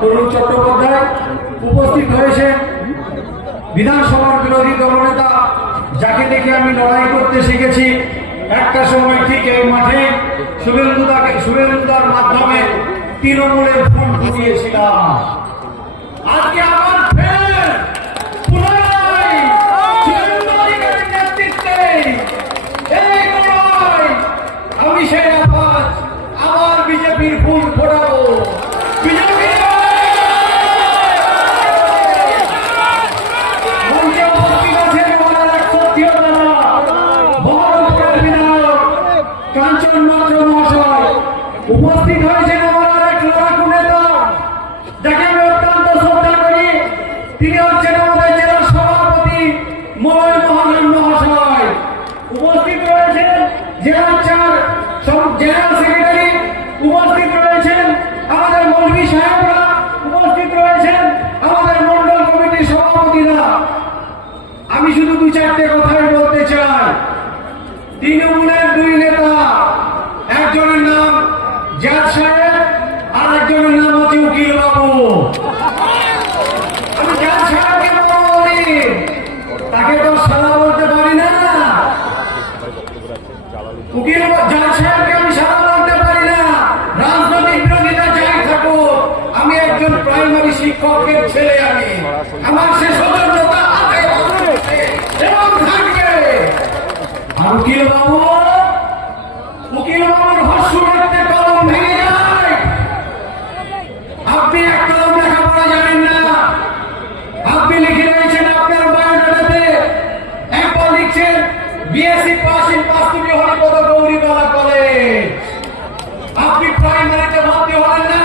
তরুণ চট্টোপাধ্যায় উপস্থিত হয়েছেন বিধানসভার বিরোধী দলনেতা, যাকে দেখে আমি লড়াই করতে শিখেছি। একটা সময় ঠিক এই মাঠে শুভেন্দুদার মাধ্যমে তৃণমূলের ভোট দিয়েছিলাম। আজকে আবার ফের পুনরায় শুভেন্দু অধিকারীর নেতৃত্বে এই লড়াই, আমি সেই আবার বিজেপির ফুল ফোটাবো। কাঞ্চন মাত্র মহাশয় উপস্থিত হয়েছেন আমার এক লড়াকু নেতা, যাকে আমি অত্যন্ত শ্রদ্ধা করি। তিনি হচ্ছেন আমাদের জেলার সভাপতি মলয় মহাজন মহাশয়। উপস্থিত রয়েছেন জেলার জেলা সেক্রেটারি, উপস্থিত রয়েছেন আমাদের মৌলভী সাহেবরা, উপস্থিত রয়েছেন আমাদের মন্ডল কমিটির সভাপতিরা। আমি শুধু দু চারটে কথাই বলতে চাই। তৃণমূলের দুই নেতা, একজনের নাম জাজ সাহেব আর একজনের নাম হচ্ছে উকিল বাবু। আমি জাজ সাহেবকে বলি, তাকে তো সালা বলতে পারি না। উকিল জাজ সাহেবকে আমি সালা বলতে পারি না। রাজনৈতিক বিরোধিতা যাই থাকুক, আমি একজন প্রাইমারি শিক্ষকের ছেলে। আমি আমার সে সতর্কতা আছে এবং থাকবে। আর উকিল বাবুর হস্য রাখতে কলম ভেঙে যায়। আপনি এক কলম লেখাপড়া জানেন না। আপনি লিখে রয়েছেন আপনার বায়োডাটাতে, একবার লিখছেন বিএসসি পাস ইন পাঁচতুবি হরিপদ গৌরীবালা কলেজ। আপনি প্রাইমারিতে ভর্তি হলেন না,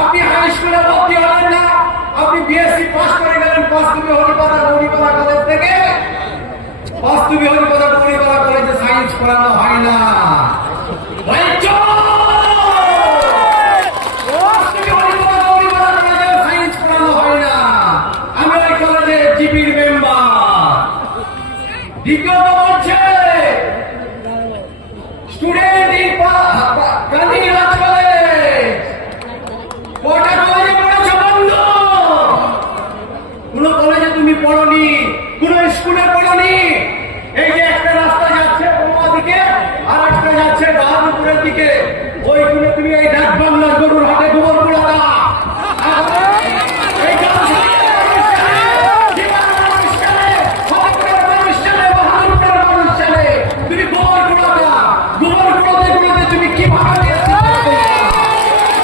আপনি হাই স্কুলে ভর্তি হলেন না, আপনি বিএসসি পাস করে গেলেন পাঁচতুবি হরিপদ গৌরীবালা কলেজ থেকে। পাঁচতুবি হরিপদ গৌরীবালা কলেজে সায়েন্স পড়ানো হয় না।